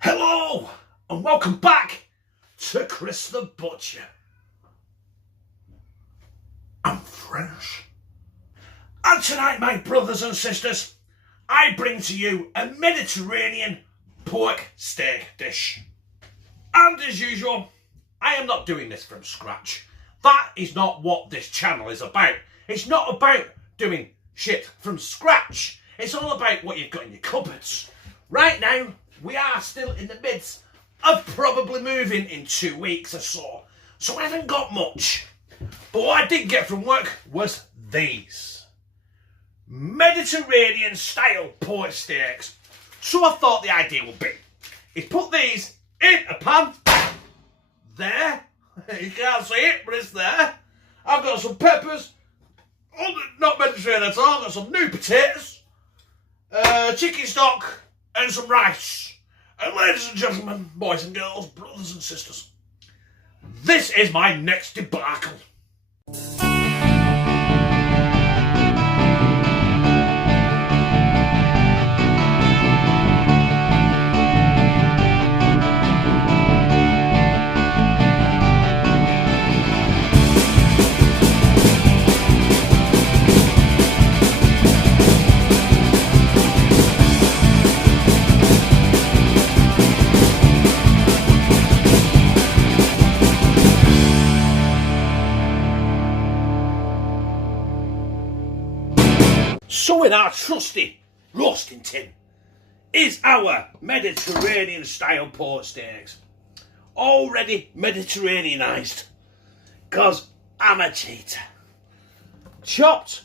Hello and welcome back to Chris the Butcher. I'm French. And tonight, my brothers and sisters, I bring to you a Mediterranean pork steak dish. And as usual, I am not doing this from scratch. That is not what this channel is about. It's not about doing shit from scratch. It's all about what you've got in your cupboards. Right now, we are still in the midst of probably moving in 2 weeks or so. So I haven't got much. But what I did get from work was these Mediterranean style pork steaks. So I thought the idea would be is put these in a pan. There. You can't see it, but it's there. I've got some peppers. Not Mediterranean at all. I've got some new potatoes, chicken stock, and some rice. And ladies and gentlemen, boys and girls, brothers and sisters, this is my next debacle. So in our trusty roasting tin is our Mediterranean style pork steaks. Already Mediterraneanised, because I'm a cheater. Chopped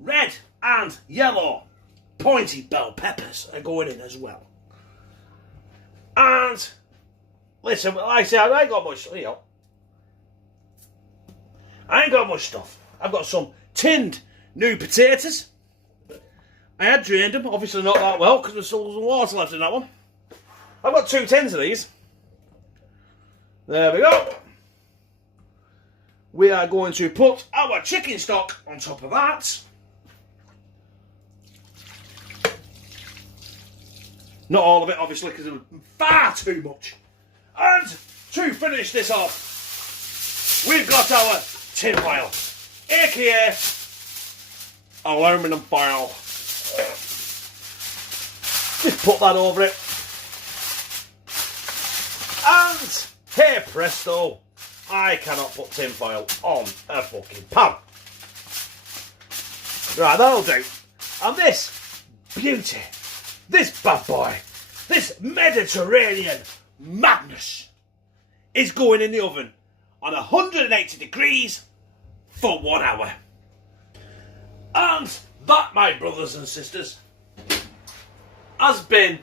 red and yellow pointy bell peppers are going in as well. And listen, like I said, I ain't got much, I ain't got much stuff. I've got some tinned new potatoes. I had drained them, obviously not that well because there's still some water left in that one. I've got 2 tins of these. There we go. We are going to put our chicken stock on top of that. Not all of it, obviously, because it's far too much. And to finish this off, we've got our tin foil, aka aluminium foil. Just put that over it. And hey presto, I cannot put tin foil on a fucking pan. Right, that'll do. And this beauty, this bad boy, this Mediterranean madness is going in the oven on 180 degrees for 1 hour. And that, my brothers and sisters, has been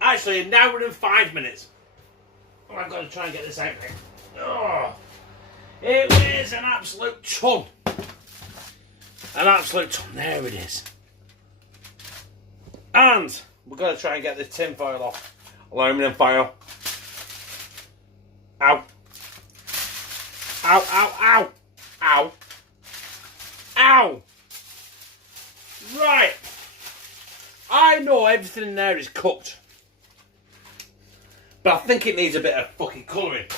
actually 1 hour and 5 minutes. Oh, I've got to try and get this out here. Oh, it weighs an absolute ton. An absolute ton. There it is. And we've got to try and get this tin foil off. Aluminium foil. Ow. Ow, ow, ow. Ow. Ow! Right. I know everything in there is cooked. But I think it needs a bit of fucking colouring.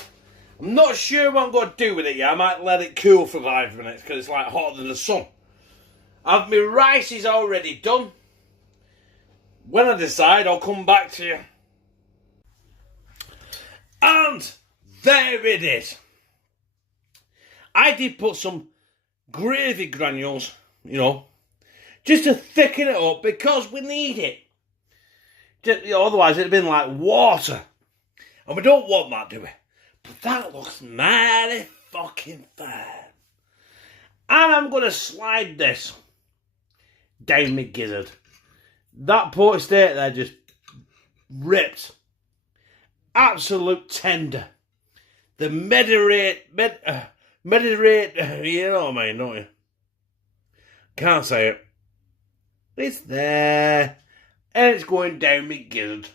I'm not sure what I'm going to do with it yet. I might let it cool for 5 minutes because it's like hotter than the sun. My rice is already done. When I decide, I'll come back to you. And there it is. I did put some gravy granules, just to thicken it up because we need it. Otherwise it'd have been like water. And we don't want that, do we? But that looks mighty fucking fine. And I'm going to slide this down my gizzard. That pork steak there just ripped. Absolute tender. The Mediterranean, you know what I mean, don't you? Can't say it. It's there. And it's going down my gizzard.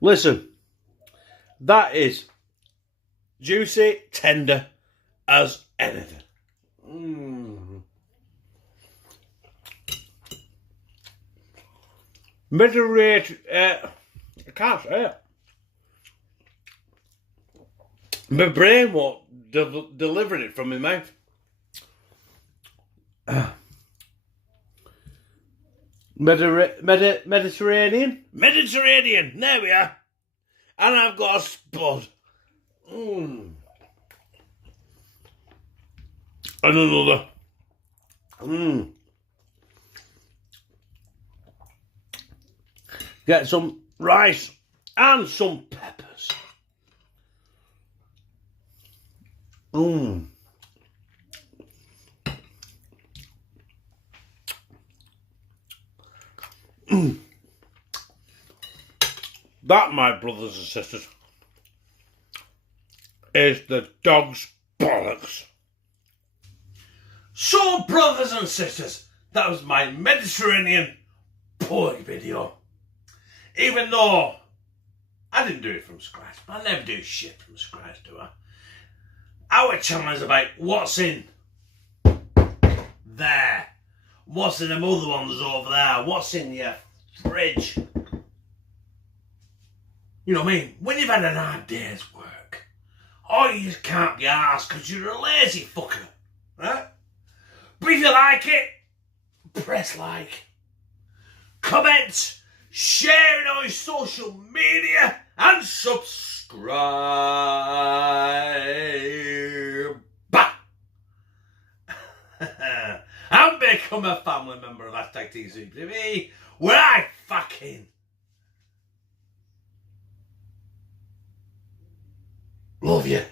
Listen, that is juicy, tender, as anything. Mediterranean, I can't say it. My brain won't deliver it from my mouth. Mediterranean? Mediterranean, there we are. And I've got a spud. And another. Get some rice and some peppers. That, my brothers and sisters, is the dog's bollocks. So, brothers and sisters, that was my Mediterranean pork video. Even though I didn't do it from scratch, I never do shit from scratch, do I? Our channel is about what's in there, what's in them other ones over there, what's in your fridge. You know what I mean? When you've had an hard day's work, or you just can't be arsed because you're a lazy fucker, right? But if you like it, press like, comment, share it on your social media, and subscribe. And become a family member of #TCTV, where I fucking love you.